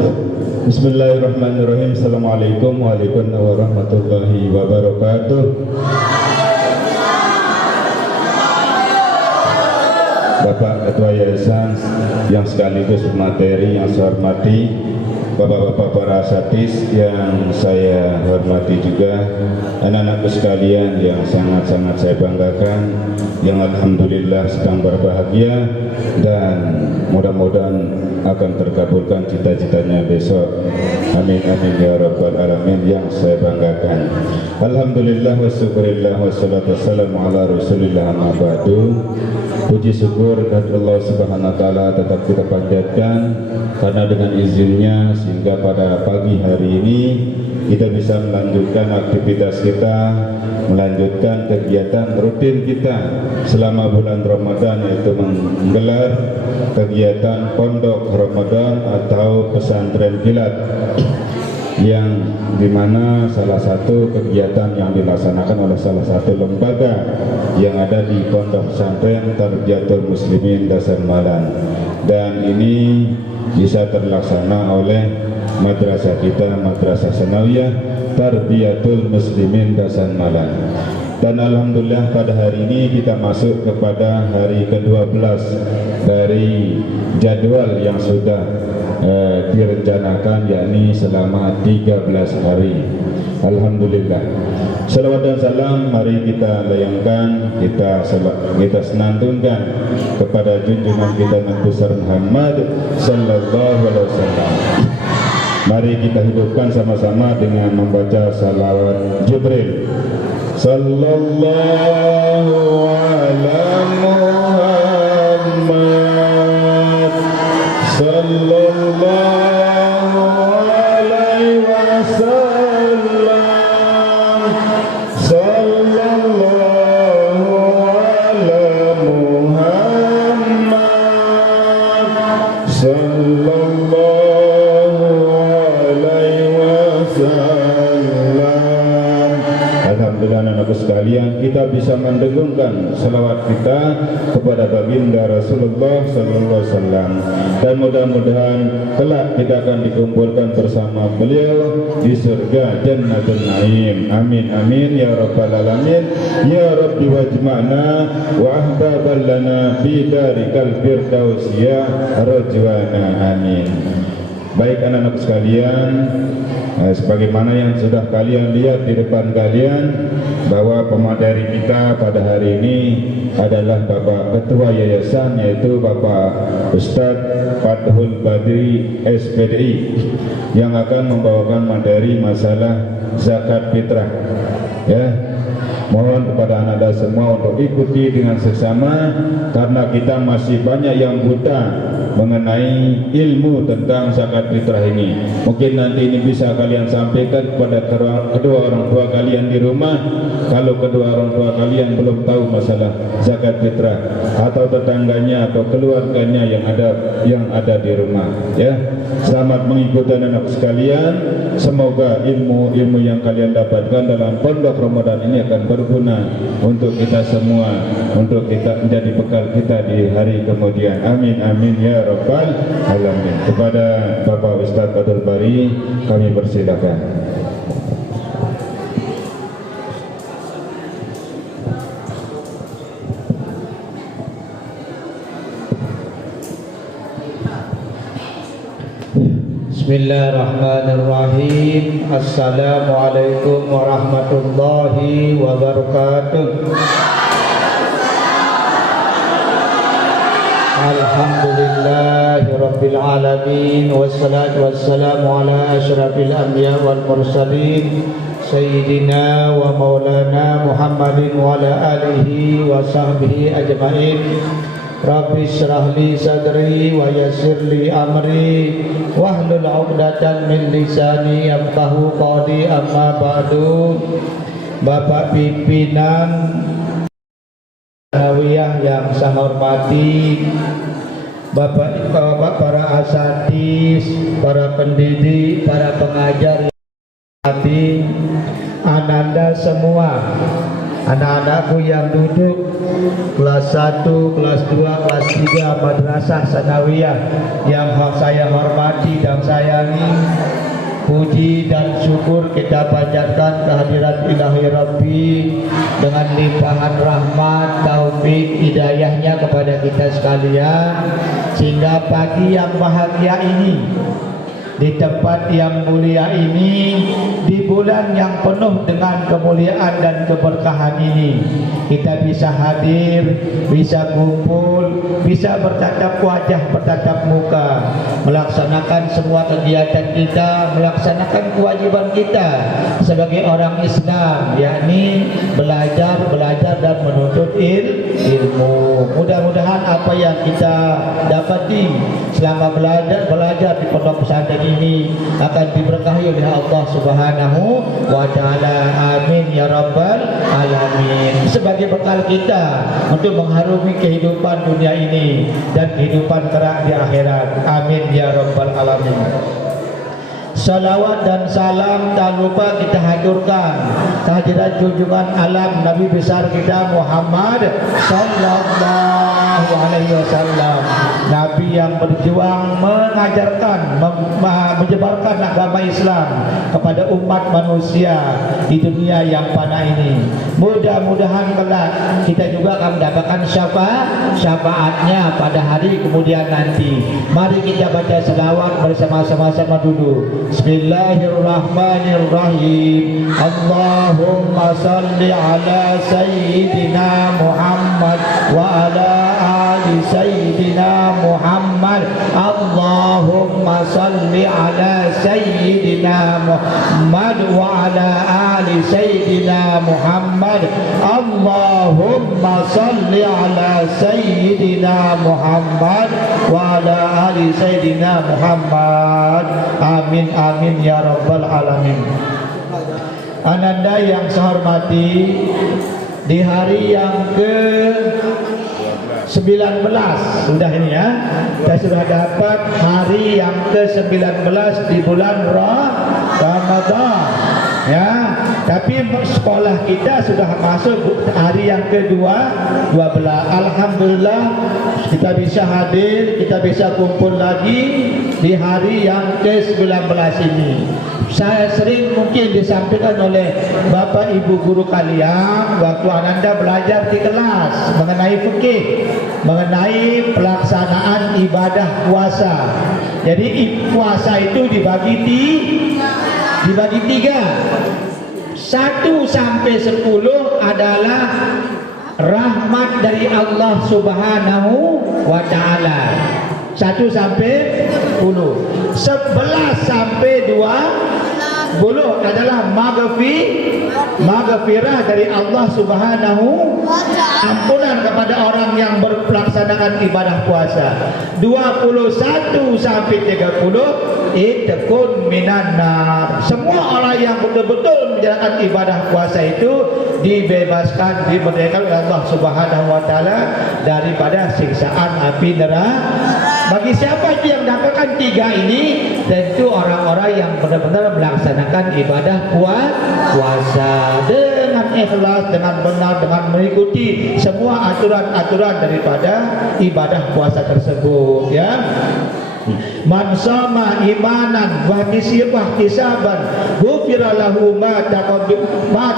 Bismillahirrahmanirrahim. Assalamualaikum warahmatullahi wabarakatuh. Bapak Ketua Yayasan yang sekaligus materi yang saya hormati, Bapak-bapak para asatidz yang saya hormati juga, anak-anakku sekalian yang sangat-sangat saya banggakan, yang alhamdulillah sedang berbahagia dan mudah-mudahan akan terkabulkan cita-citanya besok. Amin amin ya rabbal alamin. Yang saya banggakan, alhamdulillah wa syukurillah wa salatu wassalamu ala rasulillah amma ba'du. Puji syukur kepada Allah Subhanahu wa taala tetap kita panjatkan karena dengan izinnya sehingga pada pagi hari ini kita bisa melanjutkan aktivitas kita, melanjutkan kegiatan rutin kita selama bulan Ramadan, yaitu menggelar kegiatan pondok Ramadan atau pesantren kilat, yang dimana salah satu kegiatan yang dilaksanakan oleh salah satu lembaga yang ada di pondok pesantren Tarbiyatul Muslimin Dasar Malan, dan ini bisa terlaksana oleh madrasah kita, Madrasah Sanawiyah Tarbiyatul Muslimin Dasar Malan. Dan alhamdulillah pada hari ini kita masuk kepada hari ke-12 dari jadwal yang sudah direncanakan, yakni selama 13 hari. Alhamdulillah. Salawat dan salam mari kita layangkan, kita senandungkan kepada junjungan kita Nabi besar Muhammad sallallahu alaihi wasallam. Mari kita hidupkan sama-sama dengan membaca salawat Jibril. Sallallahu ala Muhammad sallallahu alaihi wasallam. Sallallahu ala Muhammad sallallahu alaihi wasallam. Alhamdulillah anak-anakku sekalian, kita bisa mendengungkan salawat kita kepada baginda Rasulullah sallallahu alaihi wasallam, dan mudah-mudahan kelak kita akan dikumpulkan bersama beliau di surga Jannatul Naim. Amin amin ya rabbal alamin. Ya Rabbi wajma'na wa ahbaban lana fi darikal firdaus ya rajwana. Amin. Baik anak-anak sekalian, sebagaimana yang sudah kalian lihat di depan kalian, bahwa pemateri kita pada hari ini adalah Bapak Ketua Yayasan, yaitu Bapak Ustadz Fathul Badri SPDI, yang akan membawakan materi masalah zakat fitrah. Ya, mohon kepada anak-anak semua untuk ikuti dengan seksama, karena kita masih banyak yang buta mengenai ilmu tentang zakat fitrah ini. Mungkin nanti ini bisa kalian sampaikan kepada kedua orang tua kalian di rumah, kalau kedua orang tua kalian belum tahu masalah zakat fitrah, atau tetangganya atau keluarganya yang ada di rumah. Ya, selamat mengikuti anak-anak sekalian. Semoga ilmu yang kalian dapatkan dalam pondok Ramadan ini akan berguna untuk kita semua, untuk kita menjadi bekal kita di hari kemudian. Amin amin ya rabbal alamin. Kepada Bapak Ustadz Fathul Bari kami persilakan. Bismillahirrahmanirrahim. Assalamualaikum warahmatullahi wabarakatuh. Alhamdulillahi rabbil alamin, wassalatu wassalamu ala asyrafil anbiya wal mursalin, sayyidina wa maulana Muhammadin wa ala alihi wa sahbihi ajma'in. Rabbi syrah li sadri wa yassir li amri wahlul 'uqdatam min lisani yafqahu qawli. Amma ba'du. Bapak pimpinan Sanawiyah yang saya hormati, Bapak para asatidz, para pendidik, para pengajar yang hormati, ananda semua anak-anakku yang duduk kelas 1, kelas 2, kelas 3 Madrasah Sanawiyah yang saya hormati dan sayangi. Puji dan syukur kita panjatkan kehadirat ilahi Rabbi dengan limpahan rahmat, taufik, hidayahnya kepada kita sekalian, sehingga pagi yang bahagia ini, di tempat yang mulia ini, di bulan yang penuh dengan kemuliaan dan keberkahan ini, kita bisa hadir, bisa kumpul, bisa bertatap wajah, bertatap muka, melaksanakan semua kegiatan kita, melaksanakan kewajiban kita sebagai orang Islam, yakni belajar dan menuntut ilmu. Mudah-mudahan apa yang kita dapati selama belajar di pondok pesantren ini akan diberkahi oleh Allah Subhanahu wa taala. Amin ya rabbal alamin. Sebagai bekal kita untuk mengharumi kehidupan dunia ini dan kehidupan kelak di akhirat. Amin ya rabbal alamin. Salawat dan salam tak lupa kita haturkan kehadiran junjungan alam Nabi besar kita Muhammad sallallahu alaihi wasallam, Nabi yang berjuang mengajarkan, menyebarkan agama Islam kepada umat manusia di dunia yang fana ini. Mudah-mudahan kelak kita juga akan mendapatkan syafaatnya pada hari kemudian nanti. Mari kita baca selawat bersama-sama dulu. Bismillahirrahmanirrahim. Allahumma salli ala Sayyidina Muhammad wa ala ali Sayyidina Muhammad. Allahumma salli ala Sayyidina Muhammad wa ala ali Sayyidina Muhammad. Allahumma salli ala Sayyidina Muhammad wa ala ali Sayyidina Muhammad. Amin amin ya rabbal alamin. Ananda yang saya hormati, di hari yang ke-19 sudah ini ya, kita sudah dapat hari yang ke-19 di bulan Ramadan ya. Tapi sekolah kita sudah masuk hari yang ke-12. Alhamdulillah kita bisa hadir, kita bisa kumpul lagi di hari yang ke-19 ini. Saya sering mungkin disampaikan oleh Bapak Ibu guru kalian waktu Ananda belajar di kelas mengenai fikih, mengenai pelaksanaan ibadah puasa. Jadi puasa itu dibagi 3. 1 sampai 10 adalah rahmat dari Allah Subhanahu wa taala. 1 sampai 10. 11 sampai 20 adalah maghfirah dari Allah Subhanahu wa taala, ampunan kepada orang yang berpelaksanakan ibadah puasa. 21 sampai 30 itakun minan nar. Semua orang yang betul-betul menjalankan ibadah puasa itu dibebaskan, dimerdekakan oleh Allah Subhanahu wa taala daripada siksaan api neraka. Bagi siapa itu yang dapatkan 3 ini, tentu orang-orang yang benar-benar melaksanakan ibadah puasa dengan ikhlas, dengan benar, dengan mengikuti semua aturan-aturan daripada ibadah puasa tersebut ya. Man sama imanan wa ihtisaban ghufira lahu ma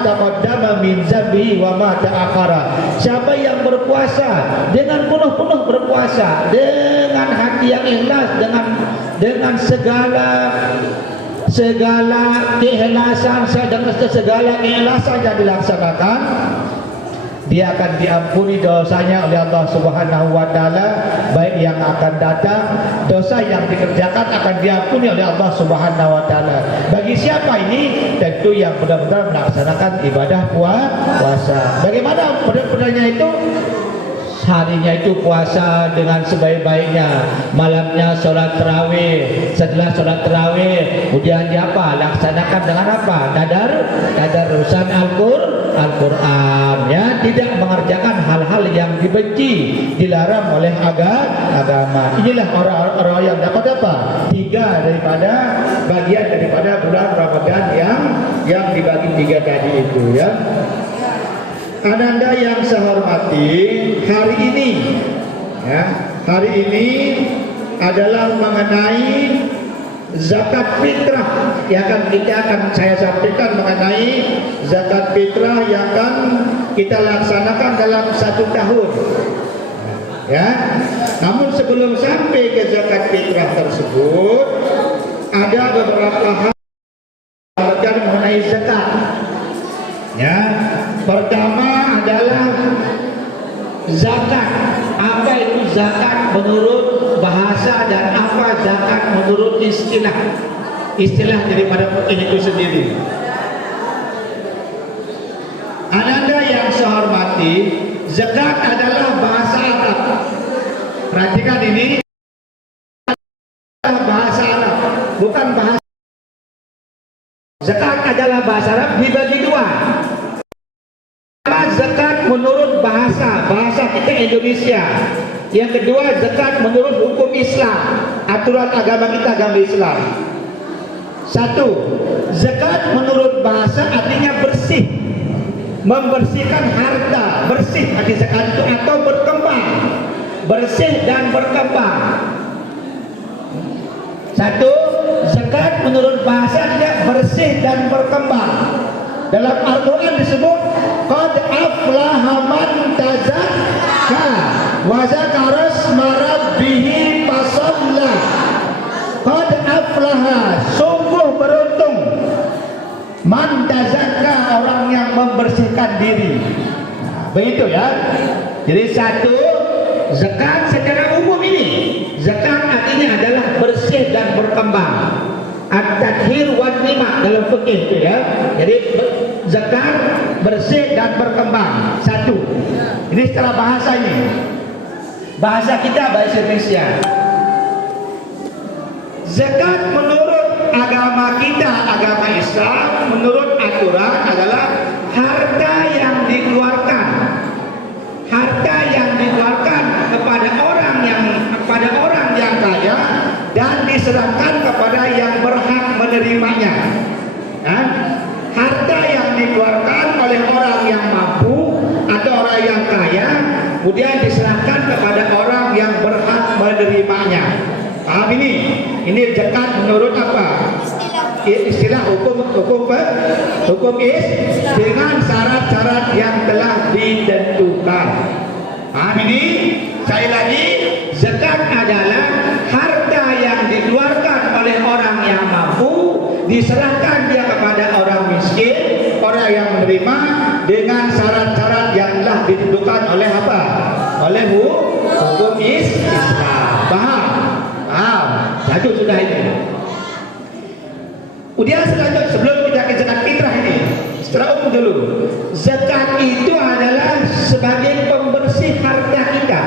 taqaddama min zambi wa ma ta'akhara. Siapa yang berpuasa dengan penuh berpuasa dengan hati yang ikhlas, dengan segala keikhlasan, segala keikhlasan yang dilaksanakan, dia akan diampuni dosanya oleh Allah Subhanahu wa taala, baik yang akan datang, dosa yang dikerjakan akan diampuni oleh Allah Subhanahu wa taala. Bagi siapa ini? Tentu yang benar-benar melaksanakan ibadah puasa. Bagaimana benar-benarnya itu? Harinya itu puasa dengan sebaik-baiknya, malamnya sholat tarawih, setelah sholat tarawih kemudian apa? Laksanakan dengan apa? Tadarusan Al-Quran ya, tidak mengerjakan hal-hal yang dibenci, dilarang oleh agama. Inilah orang-orang yang dapat apa? 3 daripada bagian daripada bulan Ramadan yang dibagi 3 tadi itu ya. Ananda yang saya hormati, hari ini adalah mengenai zakat fitrah yang saya sampaikan mengenai zakat fitrah yang akan kita laksanakan dalam 1 tahun. Ya. Namun sebelum sampai ke zakat fitrah tersebut, ada beberapa hal mengenai zakat. Ya, pertama adalah zakat. Apa itu zakat menurut bahasa dan apa zakat menurut istilah daripada fikih itu sendiri. Ananda yang saya hormati, zakat adalah bahasa Arab. Perhatikan ini, bahasa Arab, bukan bahasa. Zakat adalah bahasa Arab dibagi dua. Zakat menurut bahasa kita Indonesia. Yang kedua, zakat menurut hukum Islam, aturan agama kita, agama Islam. Satu, zakat menurut bahasa artinya bersih, membersihkan harta, bersih arti zakat itu, atau berkembang, bersih dan berkembang. Satu, zakat menurut bahasa artinya bersih dan berkembang. Dalam Al-Quran disebut qad aflaha man tazakka wa zakara isma rabbih fasalla. Qad aflaha, sungguh beruntung, man tazakka, orang yang membersihkan diri. Begitu ya. Jadi satu, zakat secara umum ini, zakat artinya adalah bersih dan berkembang. At-tathhir wa nima dalam fikih itu ya. Jadi zakat bersih dan berkembang. Satu. Ini secara bahasa ini. Bahasa kita, bahasa Indonesia. Zakat menurut agama kita, agama Islam, menurut aturan adalah harta yang dikeluarkan. Harta yang dikeluarkan kepada orang yang kaya dan diserahkan kepada yang berhak menerimanya. Harta yang dikeluarkan oleh orang yang mampu atau orang yang kaya, kemudian diserahkan kepada orang yang berhak menerimanya. Paham ini? Ini zakat menurut apa? Istilah hukum dengan syarat-syarat yang telah ditentukan. Paham ini? Sekali lagi, zakat adalah harta yang dikeluarkan oleh orang yang mampu, diserahkan dia kepada orang miskin, orang yang menerima, dengan syarat-syarat yang telah ditentukan oleh apa? Oleh hukum Islam. Paham? Paham. Satu sudah ini. Kemudian selanjutnya, sebelum kita ke zakat fitrah ini, secara umum dulu, zakat itu adalah sebagai pembersih harta kita.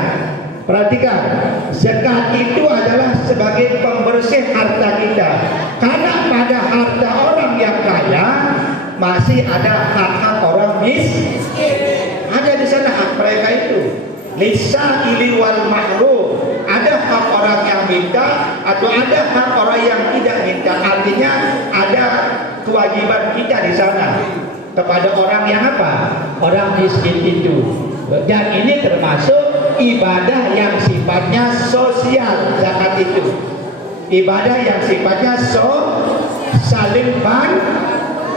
Perhatikan, zakat itu adalah sebagai pembersih harta kita. Karena pada harta orang yang kaya masih ada hak-hak orang miskin. Ada di sana hak mereka itu. Lisa'ili wal mahrum. Ada hak orang yang minta atau ada hak orang yang tidak minta. Artinya ada kewajiban kita di sana kepada orang yang apa? Orang miskin itu. Dan ini termasuk ibadah yang sifatnya sosial. Zakat itu ibadah yang sifatnya saling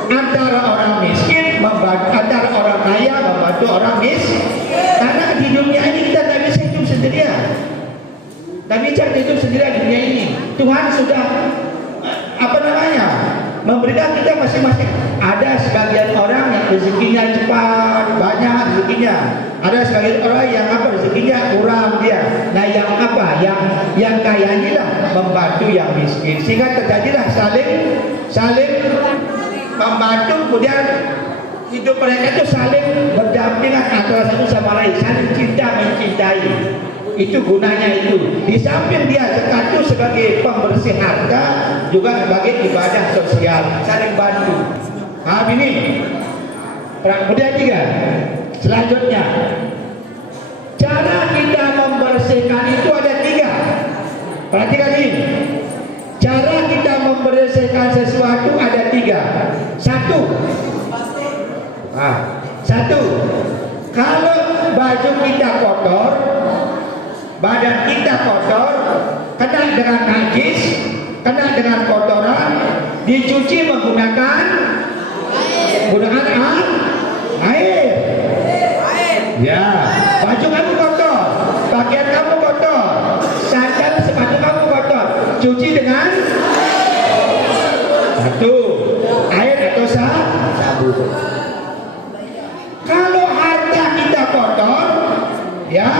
antara orang miskin membantu, antara orang kaya membantu orang miskin. Karena di dunia ini kita tidak bisa hidup sendirian, tidak bisa hidup sendirian di dunia ini. Tuhan sudah memberikan kita masing-masing. Ada sebagian orang yang rezekinya cepat, banyak rezekinya. Ada sebagian orang yang rezekinya kurang dia. Nah yang kaya inilah membantu yang miskin, sehingga terjadilah saling membantu, kemudian hidup mereka itu saling berdampingan antara satu sama lain, saling cinta mencintai. Itu gunanya itu. Di samping dia zakat itu sebagai pembersih harta, juga sebagai ibadah sosial, saling bantu. Ini. Kemudian tiga. Selanjutnya, cara kita membersihkan itu ada tiga. Perhatikan ini. Cara kita membersihkan sesuatu ada tiga. Satu, Kalau baju kita kotor, badan kita kotor, kena dengan najis, kena dengan kotoran, dicuci menggunakan air. Ya, baju kamu kotor, pakaian kamu kotor, sandal sepatu kamu kotor, cuci dengan air atau sabun. Kalau harta kita kotor, ya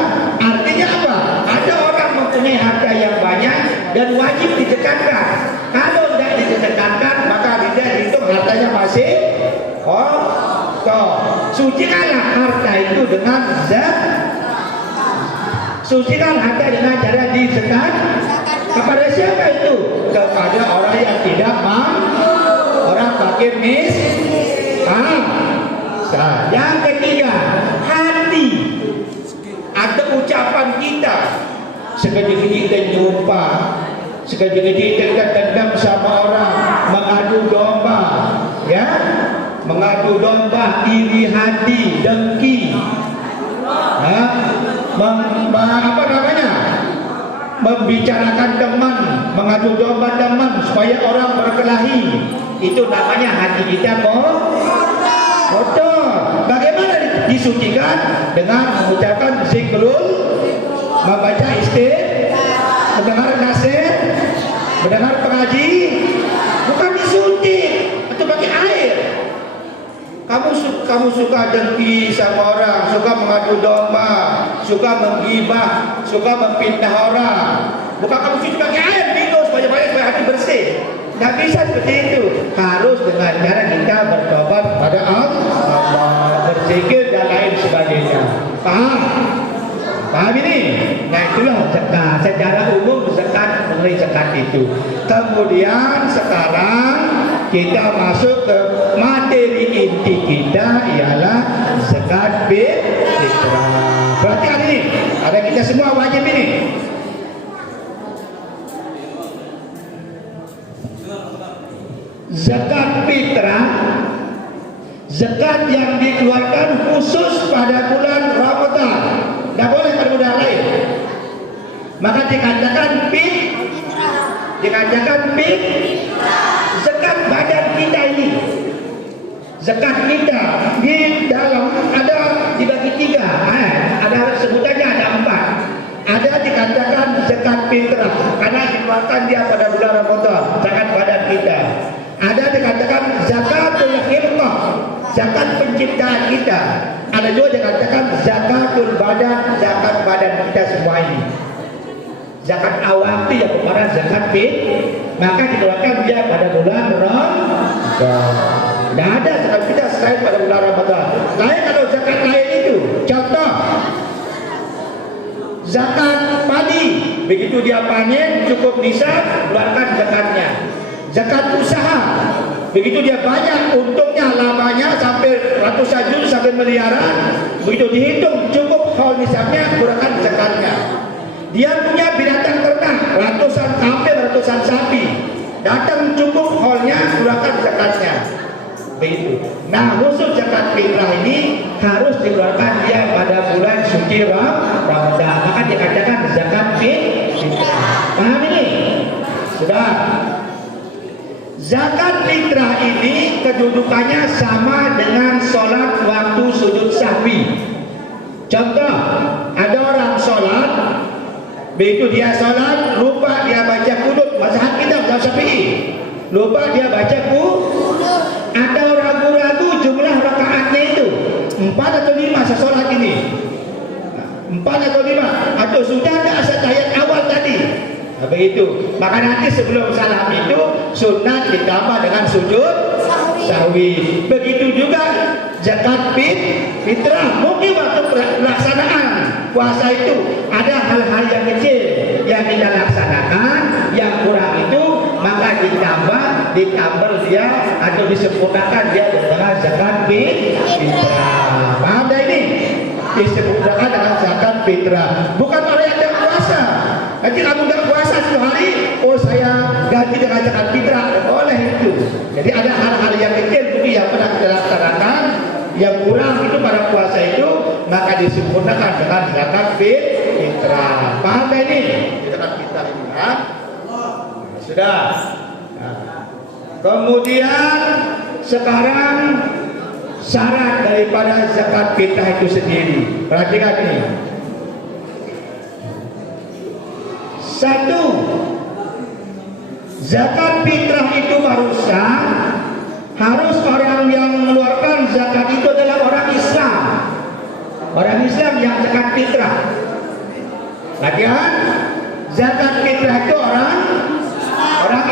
artinya apa? Ada orang mempunyai harta yang banyak dan wajib didekatkan. Kalau tidak didekatkan, maka tidak dihitung hartanya masih kotor. Sucikanlah harta itu dengan sucikan harta dengan cara dizakat. Kepada siapa itu? Kepada orang yang tidak mampu, orang fakir miskin. Yang ketiga, hati atau ucapan kita. Sekali kita jumpa, sekali kita dendam sama orang, mengadu domba, ya, mengadu domba, iri hati, dengki, apa namanya? Membicarakan teman, mengadu domba teman supaya orang berkelahi. Itu namanya hati kita kotor. Bagaimana disucikan? Dengan mengucapkan zikrul, membaca mendengar nasihat, mendengar pengaji, bukan disuntik atau pakai air. Kamu suka dengki sama orang, suka mengadu domba, suka menggibah, suka memfitnah orang. Bukan kamu cuci pakai air, minum supaya hati bersih. Tidak bisa seperti itu. Harus dengan cara kita bertobat kepada Allah, berzikir dan lain sebagainya. Paham ini? Nah itulah zakat. Secara umum zakat mengenai zakat itu. Kemudian sekarang kita masuk ke materi inti kita, ialah zakat fitrah. Berarti hari ini ada kita semua wajib ini. Zakat fitrah, zakat yang dikeluarkan khusus pada bulan Ramadan, tidak boleh pada bulan lain. Maka dikatakan zakat badan kita ini. Zakat kita di dalam ada dibagi tiga, ada sebutannya ada 4. Ada dikatakan zakat fitrah karena dikeluarkan dia pada bulan Ramadan, zakat badan kita. Ada dikatakan zakatul khilqah, zakat penciptaan kita. Ada juga dikatakan zakatul badan, zakat badan kita semua ini. Zakat awal itu yang kepada zakat maka dikeluarkan dia pada bulan Ramadan. Tidak ada zakat kita selain pada bulan Ramadan. Lain kalau zakat lain itu, contoh zakat padi, begitu dia panen cukup nisab, keluarkan zakatnya. Zakat usaha, begitu dia banyak untungnya, lamanya sampai ratusan juta sampai miliaran, begitu dihitung cukup haul nisabnya, keluarkan zakatnya. Dia punya binatang ternak, ratusan kambing, ratusan sapi, datang cukup haulnya, keluarkan zakatnya. Begitu. Nah khusus zakat fitrah ini harus dikeluarkan dia pada bulan suci Ramadan, maka dikatakan zakat fitrah. Paham ini? Sudah. Zakat fitrah ini kedudukannya sama dengan sholat waktu sujud sahwi. Contoh, ada orang sholat, begitu dia sholat lupa dia baca qunut, mazhab kita mazhab Syafi'i, lupa dia baca qunut, atau ragu-ragu jumlah rakaatnya itu 4 atau 5 sesolat ini, 4 atau 5, atau sudah ada tahiyat awal tadi. Nah, begitu. Maka nanti sebelum salam itu sunat ditambah dengan sujud sahwi. Begitu juga zakat fitrah. Mungkin waktu pelaksanaan puasa itu ada hal-hal yang kecil yang kita laksanakan, yang kurang itu maka ditambah dia atau disempurnakan dia dengan zakat fitrah. Paham dah ini? Disempurnakan dengan zakat fitrah. Bukan orang yang tidak puasa. Nanti kamu tidak puasa 1 hari, oh saya ganti dengan zakat fitrah, boleh itu. Jadi ada hal-hal yang kecil itu yang pernah kita laksanakan, yang kurang itu pada puasa itu, disempurnakan dengan zakat fitrah. Paham gak ini? Zakat fitrah ini ya? Sudah. Nah. Kemudian sekarang syarat daripada zakat fitrah itu sendiri. Perhatikan ini. Satu, zakat fitrah itu baru sah, harus orang yang mengeluarkan zakat itu adalah orang Islam. Orang Islam yang zakat fitrah. Latihan, zakat fitrah itu orang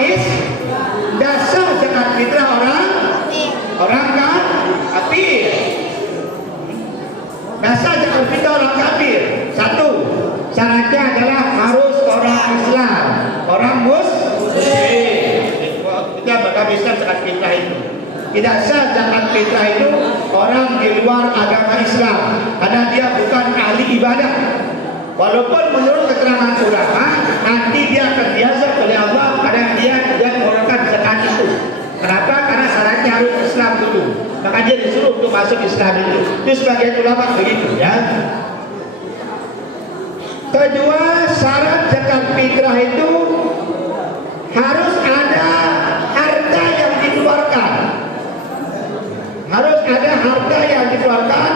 Islam. Dasar zakat fitrah orang kafir. Dasar zakat fitrah orang kafir. Satu, syaratnya adalah harus orang Islam, orang Muslim. Kita beragama Islam zakat fitrah itu. Tidak sah zakat fitrah itu orang di luar agama Islam, karena dia bukan ahli ibadah. Walaupun menurut keterangan ulama, nanti dia akan diazab oleh Allah karena dia tidak mengeluarkan zakat itu. Kenapa? Karena syaratnya harus Islam dulu. Maka dia disuruh untuk masuk Islam itu. Itu sebagian ulama begitu ya. Kedua, syarat zakat fitrah itu harus ada harta yang dikeluarkan. Harus ada harta yang dikeluarkan.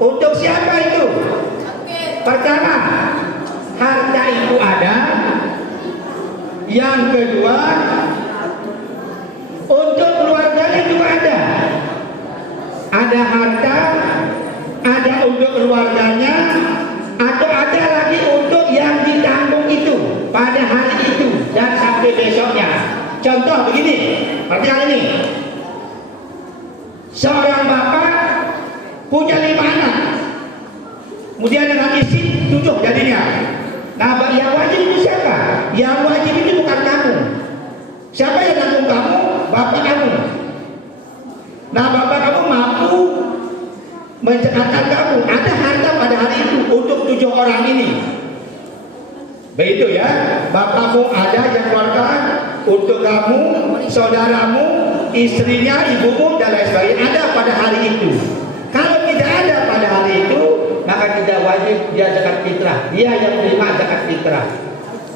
Untuk siapa itu? Pertama, harta itu ada. Yang kedua, untuk keluarganya juga ada. Ada harta, ada untuk keluarganya, atau ada lagi untuk yang ditanggung itu pada hari itu dan sampai besoknya. Contoh begini, perhatikan ini. Seorang bapak punya 5 anak, kemudian dengan istri 7 jadinya. Nah, yang wajib itu siapa? Yang wajib itu bukan kamu. Siapa yang tanggung kamu? Bapak kamu. Nah, bapak kamu mampu mencekatkan kamu. Ada harta pada hari itu untuk 7 orang ini. Begitu ya. Bapakmu ada yang keluarkan untuk kamu, saudaramu, istrinya, ibumu, dan lain sebagainya. Ada pada hari itu. Kalau tidak ada pada hari itu, maka tidak wajib dia zakat fitrah. Dia yang menerima zakat fitrah.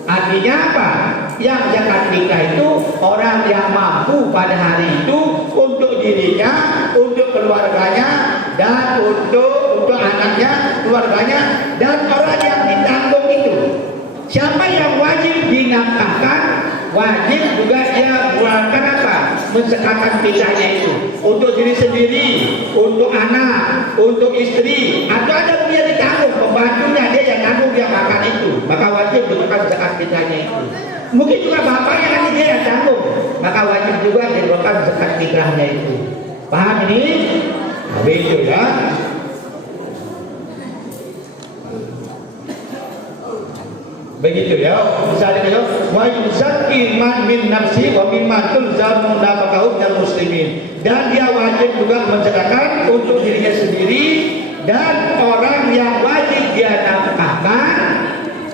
Artinya apa? Yang zakat fitrah itu orang yang mampu pada hari itu untuk dirinya, untuk keluarganya, dan untuk anaknya, keluarganya, dan orang yang ditanggung itu. Siapa yang wajib dinafkahkan, wajib juga dia mengeluarkan apa? Menzakatkan fitrahnya itu untuk diri sendiri, untuk anak, untuk istri, atau ada dia ditanggung pembantunya, dia yang tanggung dia makan itu, maka wajib mengeluarkan zakat fitrahnya itu. Mungkin juga bapaknya nanti dia yang tanggung, maka wajib juga mengeluarkan zakat fitrahnya itu. Paham ini? Begitu ya. Begitu ya. Misalnya ya, wa yuzakki man min nafsi wa mimma tulzamu nafaqahu dan muslimin. Dan dia wajib juga menzakatkan untuk dirinya sendiri dan orang yang wajib dia nafkahkan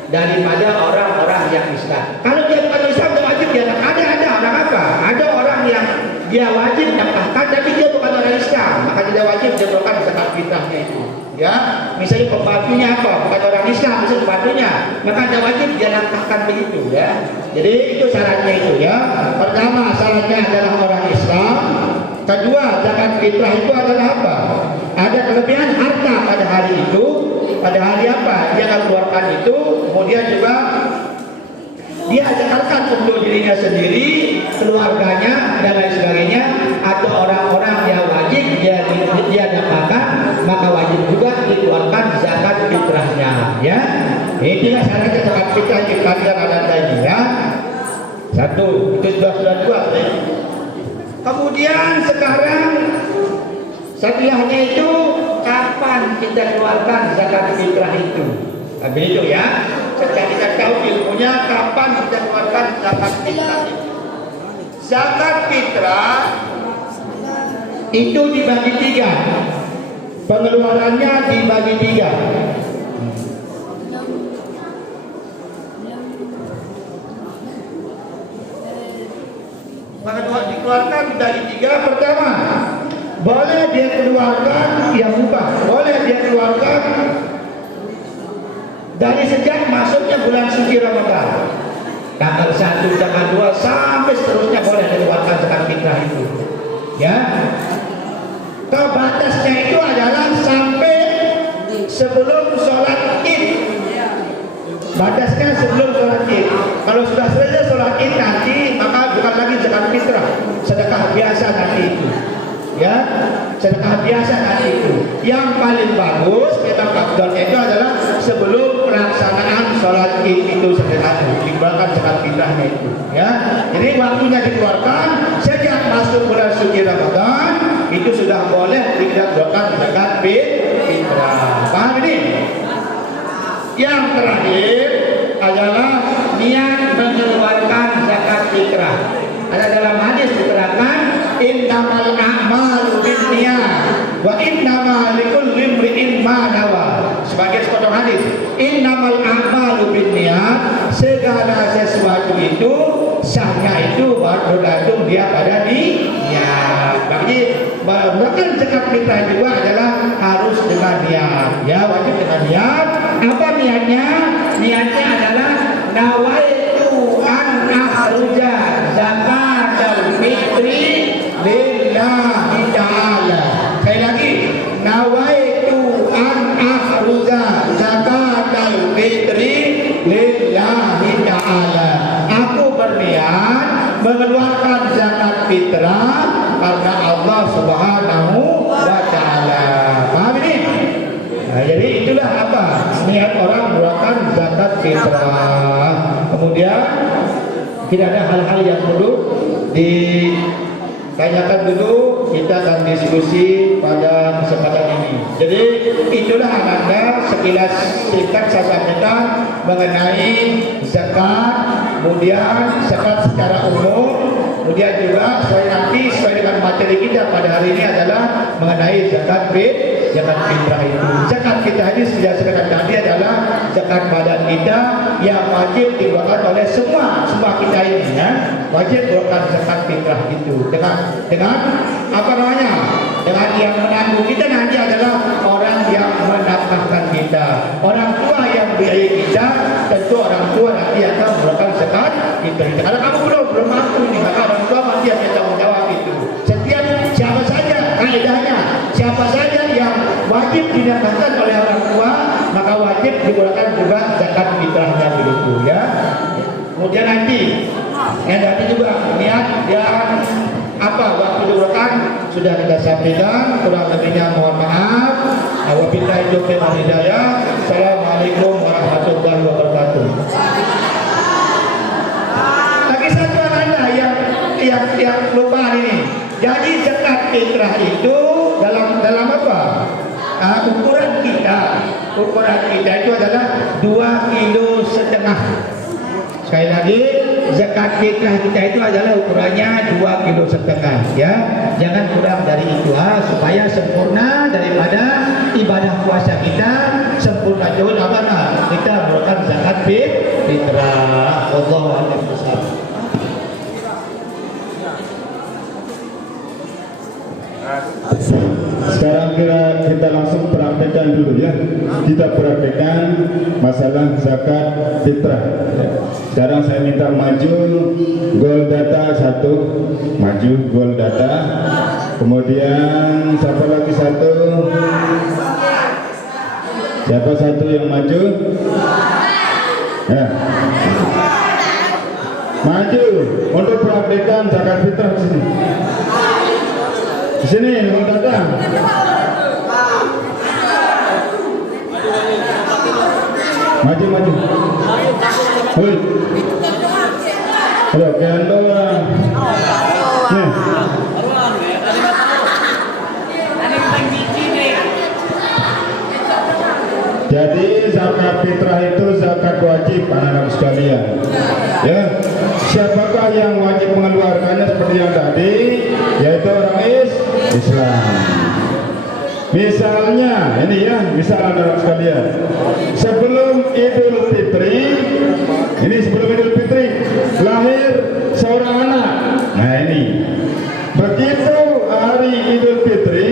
daripada orang-orang yang Islam. Kalau dia bukan Islam, dia wajib dia ada orang apa? Ada orang yang dia wajib nafkahkan tapi dia bukan orang Islam, maka tidak wajib dia melakukan zakat fitrahnya itu. Ya, misalnya pembantunya apa? Bukan orang Islam, misalnya pembantunya, maka tidak wajib dia nafkahkan begitu ya. Jadi itu syaratnya itu ya. Pertama syaratnya adalah orang Islam. Kedua, zakat fitrah itu adalah apa? Ada kelebihan harta pada hari itu. Pada hari apa? Dia akan keluarkan itu. Kemudian juga dia zakatkan untuk dirinya sendiri, keluarganya dan lain sebagainya, atau orang-orang yang wajib dia nafkahkan, maka wajib juga dikeluarkan zakat fitrahnya ya. Inilah syaratnya zakat fitrah yang kalian ada tadi ya. Satu, itu sudah dua. Kemudian sekarang setelahnya itu kapan kita keluarkan zakat fitrah itu? Nah, begitu ya. Setelah kita tahu ilmunya, kapan kita keluarkan zakat fitrah itu? Zakat fitrah itu dibagi 3. Pengeluarannya dibagi 3. Maka dikeluarkan dari 3. Pertama, boleh dia keluarkan yang mubah, boleh dia keluarkan dari sejak masuknya bulan suci Ramadan, tanggal 1, tanggal 2 sampai seterusnya boleh dikeluarkan zakat fitrah itu. Ya, kalau batasnya itu adalah sampai sebelum sholat Id. Batasnya sebelum sholat Id. Kalau sudah selesai sholat Id nanti, maka bukan lagi zakat fitrah, sedekah biasa nanti itu. Ya, sedekah biasa nanti itu. Yang paling bagus memang faktornya itu adalah sebelum pelaksanaan sholat Id itu sedekah dikeluarkan zakat fitrahnya itu. Ya, jadi waktunya dikeluarkan sejak masuk bulan suci Ramadan itu sudah boleh dikeluarkan zakat fitrah. Paham ini? Yang terakhir adalah niat mengeluarkan zakat fitrah. Ada dalam hadis diterangkan innamal a'malu binniyat wa innama likulli imri'in ma nawa. Sebagai sepotong hadis, innamal a'malu binniyat, segala sesuatu itu sahnya itu bergantung dia pada niat. Bagi bahkan zakat fitrah juga adalah harus dengan niat. Ya, wajib dengan niat. Apa niatnya? Niatnya adalah nawaitu an akhruja zakatul fitri lillahi ta'ala. Sekali lagi, nawaitu an akhruja zakatul fitri lillahi ta'ala. Aku berniat mengeluarkan zakat fitrah karena Allah Subhanahu wa ta'ala. Paham ini? Nah, jadi itulah apa niat orang mengeluarkan zakat fitrah. Kemudian tidak ada hal-hal yang perlu ditanyakan dulu, kita akan diskusi pada kesempatan ini. Jadi itulah Anda sekilas singkat saya sampaikan mengenai zakat, kemudian zakat secara umum. Kemudian juga saya nanti sesuai dengan materi kita pada hari ini adalah mengenai zakat fitrah itu. Zakat fitrah ini sudah saya tadi adalah zakat badan kita yang wajib dikeluarkan oleh semua kita ini, ya. Wajib keluarkan zakat fitrah itu dengan apa namanya? Dengan yang menanggung kita nanti adalah orang yang menafkahkan kita, orang tua yang biayai kita. Tentu orang tua nanti akan mengeluarkan zakat fitrah. Kalau kamu belum mampu ini, maka orang tua nanti akan tanggung jawab itu. Setiap siapa saja kaidahnya, siapa saja yang wajib dinafkahkan oleh orang tua, maka wajib dikeluarkan juga zakat fitrahnya begitu, ya. Kemudian nanti juga niat yang apa waktu dikeluarkan sudah kita sampaikan, kurang lebihnya mohon maaf. Wabillahi taufiq wal hidayah. Assalamualaikum warahmatullahi wabarakatuh. Lagi satu Anda yang lupa ini. Jadi zakat fitrah itu dalam apa? Ukuran kita itu adalah 2,5 kilo. Sekali lagi, zakat fitrah kita itu adalah ukurannya 2,5 kilo, ya. Jangan kurang dari itu, supaya sempurna daripada ibadah puasa kita, sempurna jauh apa kita melakukan zakat fitrah. Wallahu a'lam bishawab. Sekarang kita langsung praktekkan dulu, ya. Kita praktekkan masalah zakat fitrah. Sekarang saya minta maju goal data 1, maju goal data. Kemudian siapa lagi satu? Siapa satu yang maju? Ya. Maju untuk praktekkan zakat fitrah di sini. Di sini goal data. Maju. Hei. Halo, kendo. Nih. Jadi zakat fitrah itu zakat wajib anak-anak sekalian. Ya. Siapakah yang wajib mengeluarkannya seperti yang tadi? Yaitu orang Islam. Misalnya, ini ya, misal anak-anak sekalian, sebelum Idul Fitri, lahir seorang anak. Nah ini, begitu hari Idul Fitri,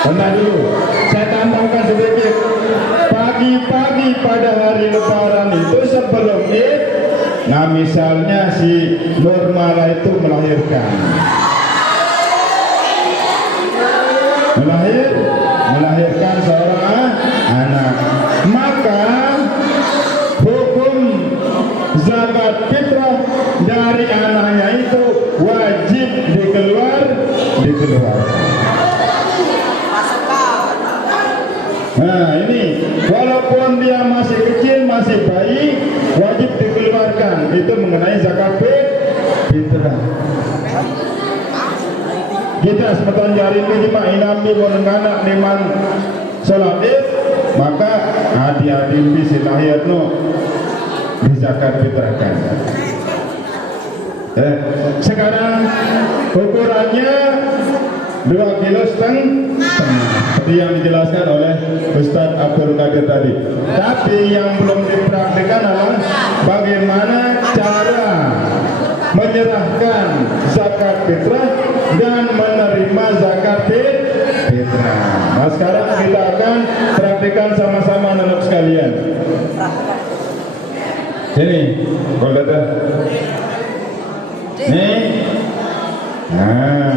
Bentar dulu, saya tambahkan sedikit. Pagi-pagi pada hari lebaran itu sebelum Id, nah misalnya si Nurmala itu melahirkan seorang anak, maka hukum zakat fitrah dari anaknya itu wajib dikeluarkan. Nah ini walaupun dia masih kecil, masih bayi, wajib dikeluarkan. Itu mengenai zakat fitrah. Kita semeton jari ini cuma inami anak neman sholat id, maka adik-adik bisa lahir no di zakat fitrahkan. Sekarang ukurannya 2,5 kilo seperti yang dijelaskan oleh Ustaz Abdul Qadir tadi. Tapi yang belum dipraktikkan adalah bagaimana cara menyerahkan zakat fitrah dan menerima zakat fitrah. Nah sekarang kita akan praktikkan sama-sama anak sekalian. Sini, Golda. Nih. Nah,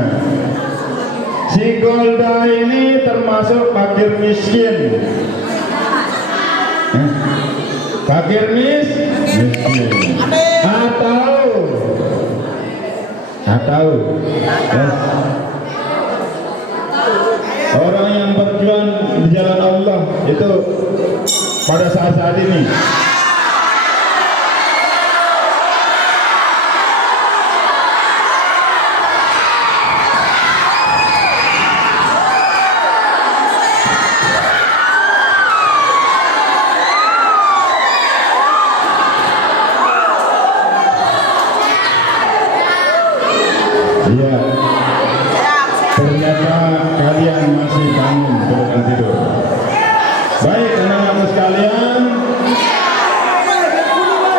si Golda ini termasuk fakir miskin. Fakir miskin. Atau orang yang berjuang di jalan Allah itu pada saat-saat ini. Iya, ternyata kalian masih bangun bukan tidur. Baik anak-anak sekalian,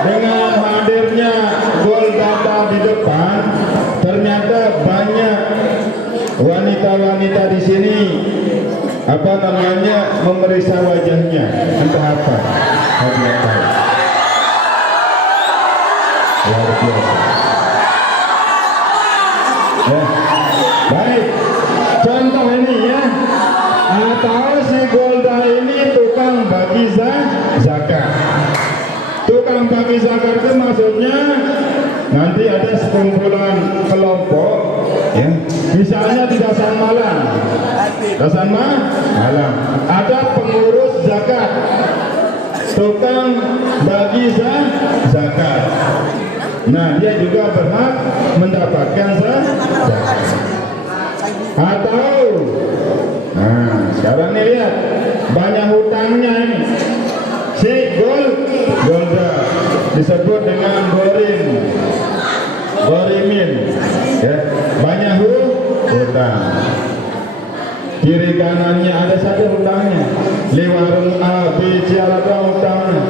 dengan hadirnya Golda di depan, ternyata banyak wanita-wanita di sini memeriksa wajahnya, entah apa. Luar biasa. Ya. Baik, contoh ini ya, atau si Golda ini tukang bagi zakat. Tukang bagi zakat itu maksudnya nanti ada sekumpulan kelompok, ya, misalnya di Dasan Malang, ada pengurus zakat, tukang bagi zakat. Nah, dia juga berhak mendapatkan zakat. Atau, nah sekarang nih lihat, banyak hutangnya ini. Si Golda disebut dengan gorimin, ya, banyak hutang. Kiri kanannya ada satu hutangnya, di warung A, B, C ada hutangnya.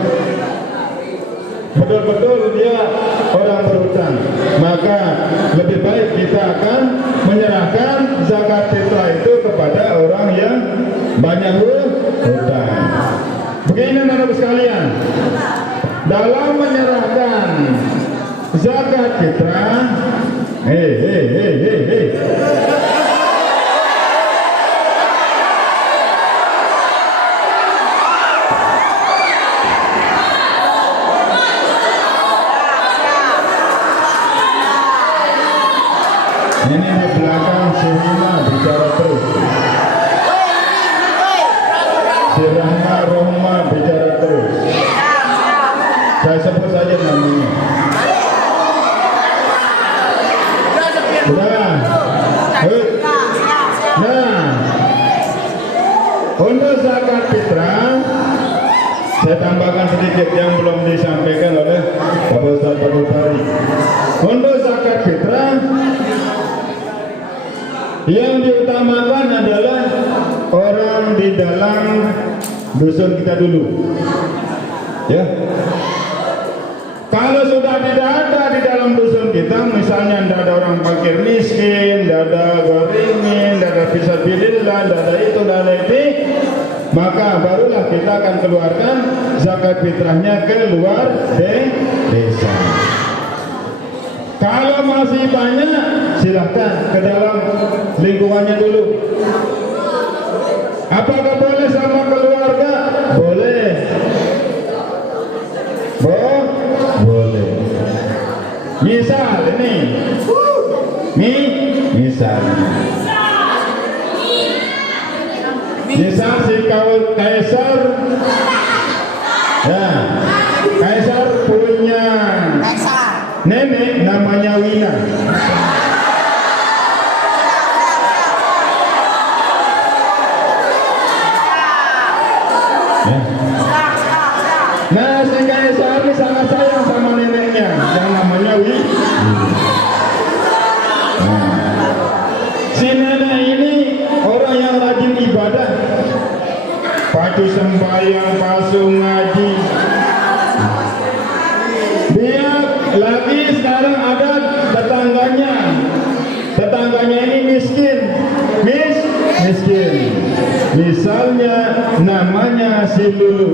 Betul-betul dia orang berhutang, maka lebih baik kita akan menyerahkan zakat fitrah itu kepada orang yang banyak hutang. Begini anak sekalian, dalam menyerahkan zakat fitrah, ini di belakang si Rima bicara terus. Si Rohma bicara terus. Saya sebut saja namanya. Udah. Nah, untuk zakat fitrah saya tambahkan sedikit yang belum disampaikan oleh Bapak Ustaz Abdul Qadir. Untuk zakat fitrah yang diutamakan adalah orang di dalam dusun kita dulu, ya. Kalau sudah tidak ada di dalam dusun kita, misalnya tidak ada orang fakir miskin, tidak ada gorimin, tidak ada fisabilillah, tidak ada itu dan itu, maka barulah kita akan keluarkan zakat fitrahnya ke luar desa. Kalau masih banyak, silahkan ke dalam lingkungannya dulu. Apakah boleh sama keluarga? Boleh. Boleh. Misal ini, misal si kaisar, ya, kaisar punya nenek namanya Wina. Ya. Nah, si kaisar ini sangat sayang sama neneknya yang namanya Wina. Nah, si nenek ini orang yang rajin ibadah, padu sembahyang, pasu ngaji. Dia lagi sekarang ada tetangganya ini miskin. Misalnya namanya si Lulu.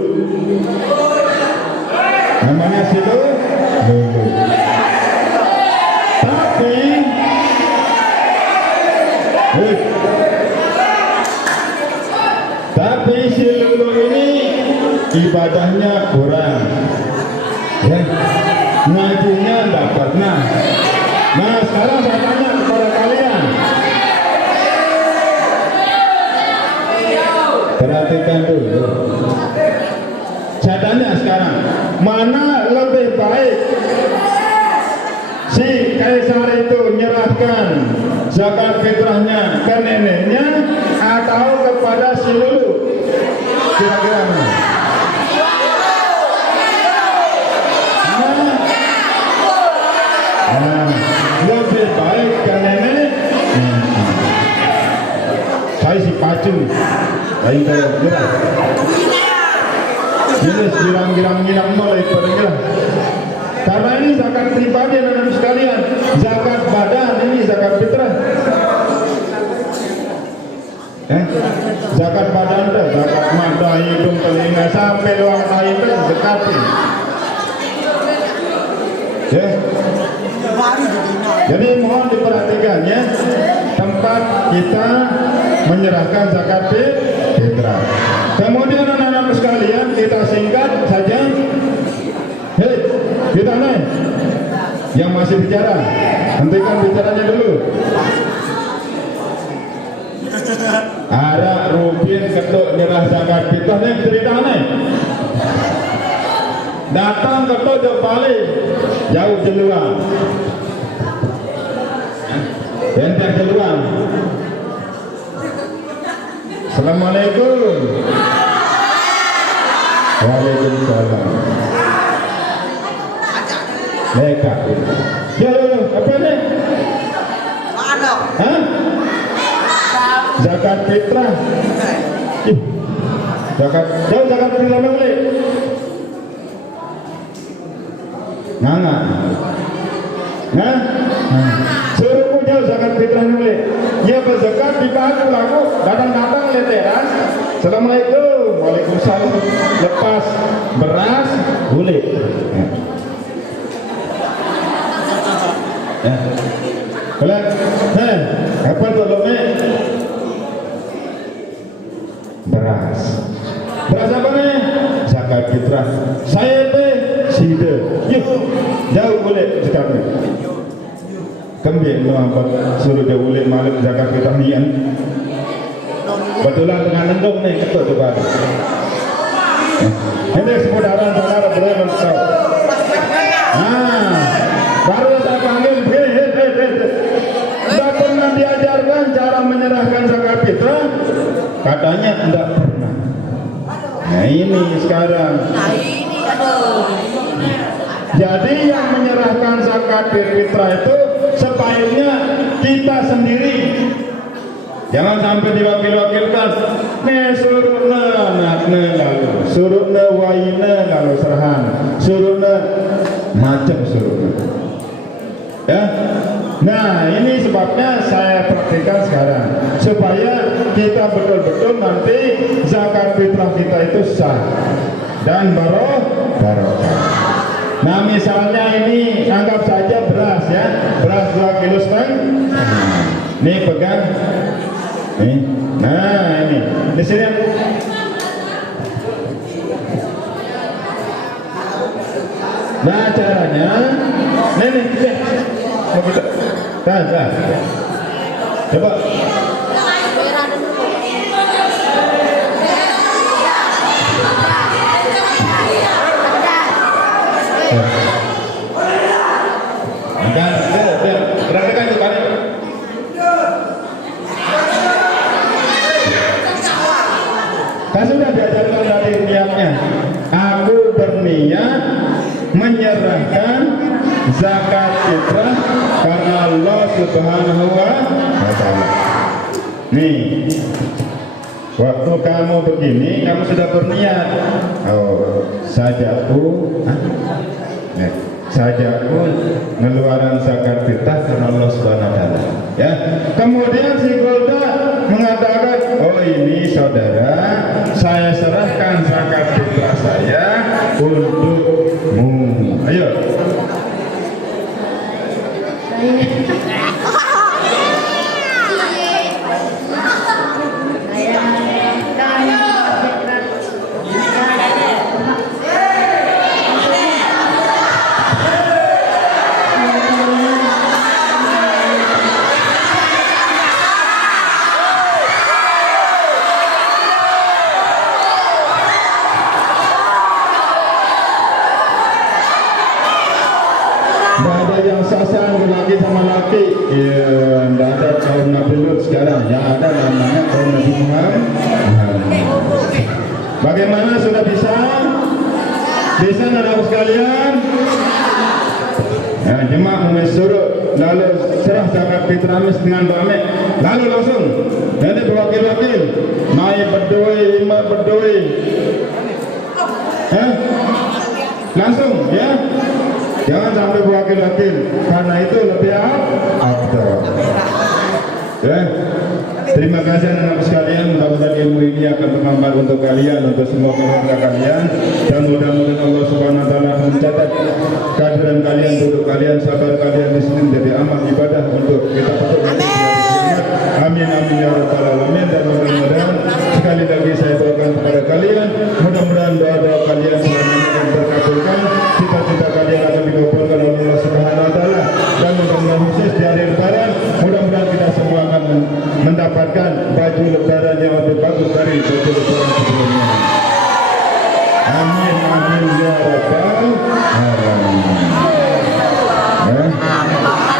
Tapi si Lulu ini ibadahnya kurang, ya, ngajinya tidak pernah. Nah, sekarang saya tanya kepada kalian, perhatikan dulu. Saya tanya sekarang, mana lebih baik si kaisar itu menyerahkan zakat fitrahnya ke neneknya atau kepada si Lulu? Kira-kira mana? Lebih baik ke nenek. Saya si pacu, lain kaya gerah. Ini giram mulai pergilah. Karena ini zakat pribadi anak-anak sekalian, zakat badan ini zakat fitrah. Zakat badan itu, zakat mata, hidung, telinga sampai luar kain itu zakatin. Ya. Jadi mohon diperhatikan ya, tempat kita menyerahkan zakat fitrah. Kemudian anak-anak sekalian, kita singkat saja. Hei, kita naik. Yang masih bicara, hentikan bicaranya dulu. Ada Rubin ketuk nyerah zakat fitrah nih, cerita nih. Datang ketuk jauh balik, jauh jeluang. Enter jeluang. Assalamualaikum. Waalaikumsalam. Mereka. Ya, apa nih? Hah? Zakat fitrah. Zakat fitrah boleh. Nggak. Suruh jauh zakat fitrah boleh. Ya berzakat di baju laku datang lihat teras. Assalamualaikum. Waalaikumsalam. Lepas beras boleh. Ya. Boleh. Apa tuh lome? Beras. Beras apa nih? Zakat fitrah. Saya sida. Yuk, jauh boleh sekarang. Kembali melambat suruh jauh boleh malam zakat fitrah nian. Betulan dengan nendong nih ketuk coba. Ini saudara boleh masuk. Baru saya panggil. Tidak pernah diajarkan cara menyerahkan zakat fitrah. Katanya tidak pernah. Nah ini sekarang. Jadi yang menyerahkan zakat fitrah itu sebaiknya kita sendiri. Jangan sampai diwakil-wakilkan. Suruhna anaknya lalu, suruhna waina lalu serahan, suruhna macam suruhna. Ya. Nah ini sebabnya saya praktikkan sekarang. supaya kita betul-betul nanti zakat fitrah kita itu sah dan barokah. Nah misalnya ini anggap saja beras ya, beras 2,5 kilo. Nih pegang, nih. Nah ini di sini. Nah caranya, nih, mau kita, coba. Rekan itu kan. Kan sudah diajarkan dari niatnya. Aku berniat menyerahkan zakat fitrah karena Allah Subhanahu wa Ta'ala. Nih, waktu kamu begini, kamu sudah berniat. Oh, sajaku ngeluaran zakat fitrah karena Allah Subhanahu wa Ta'ala. Ya. Kemudian si Golda mengatakan, oh ini saudara, saya serahkan zakat fitrah saya untukmu. Ayo. Yang sasar laki sama laki, ya, tidak ada kaum Nabi Lut sekarang, yang ada namanya kaum Nabi Muhammad. Bagaimana sudah bisa? Bisa anak sekalian? Nah, jemaah menyuruh lalu serah zakat fitrah dengan baik, lalu langsung nanti wakil-wakil naik berdoi, imam berdoi, langsung ya. Jangan sampai wakil-wakil, karena itu lebih afdal. Ya. Terima kasih anak-anak sekalian, mudah-mudahan ilmu ini akan bermanfaat untuk kalian, untuk semua keluarga kalian, dan mudah-mudahan Allah Subhanahu wa Ta'ala mencatat kehadiran kalian, duduk kalian, sabar kalian di sini menjadi amal ibadah untuk kita betul. Amin amin ya rabbal alamin. Dan mudah-mudahan sekali lagi saya doakan kepada kalian, mudah-mudahan doa-doa kalian semuanya akan terkabulkan, cita-cita kalian akan dikabulkan oleh Allah Subhanahu wa Ta'ala, dan mudah-mudahan khusus di hari lebaran, mudah-mudahan kita semua akan mendapatkan baju lebaran yang lebih bagus dari baju lebaran sebelumnya. Amin amin ya rabbal alamin.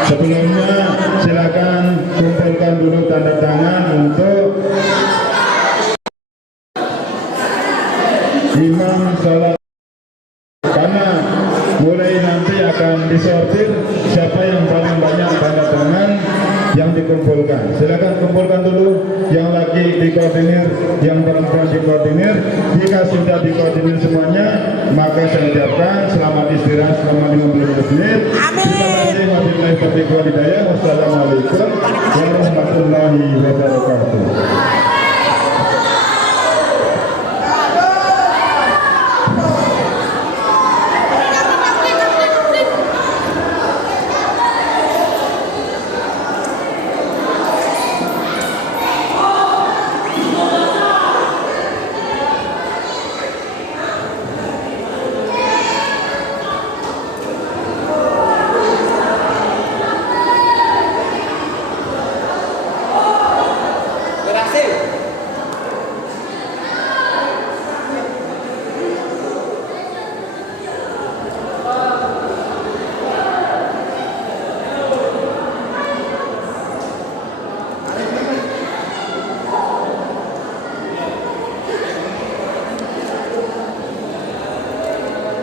Sebelumnya silakan kumpulkan dulu tanda tangan untuk imam salat, karena mulai nanti akan disortir siapa yang paling banyak tanda tangan yang dikumpulkan. Silakan kumpulkan dulu, yang laki dikoordinir, yang perempuan dikoordinir. Jika sudah dikoordinir semuanya, maka saya ucapkan selamat istirahat selama 15 menit. Terima kasih. Wabillahi taufiq wal hidayah. Wassalamualaikum warahmatullahi wabarakatuh.